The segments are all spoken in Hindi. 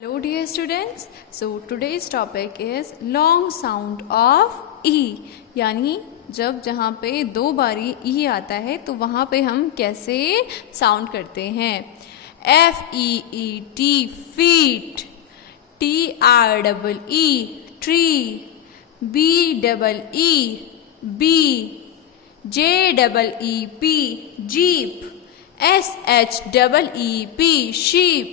Hello dear students, so today's topic is long sound of E यानी जब जहाँ पे दो बारी E आता है तो वहाँ पे हम कैसे साउंड करते हैं। FEET feet, TREE tree, BEE bee, JEEP jeep, SHEEP sheep,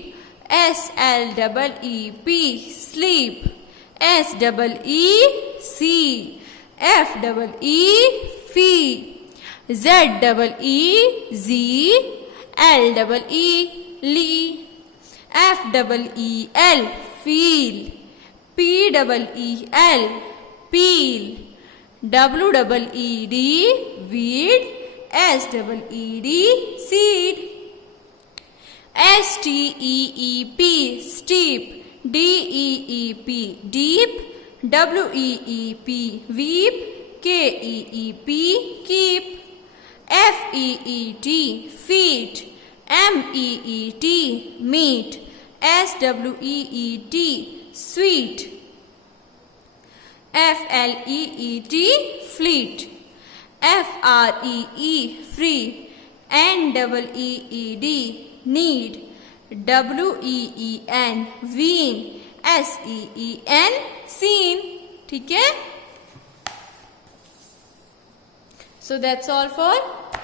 SLEEP sleep, SEEC FEE fee, ZEEZ LEE lee, FEEL feel, PEEL peel, WEED weed, SEED seed, STEEP steep, DEEP deep, WEEP weep, KEEP keep, FEET feet, MEET meet, SWEET sweet, FLEET fleet, FREE free, NEED need, WEEN ween, SEEN seen। ठीक है, सो दैट्स ऑल फॉर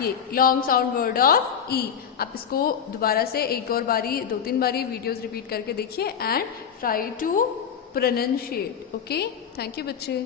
ये लॉन्ग साउंड वर्ड ऑफ ई। आप इसको दोबारा से एक और बारी, दो तीन बारी वीडियोस रिपीट करके देखिए and try to pronounciate. Okay, thank you बच्चे।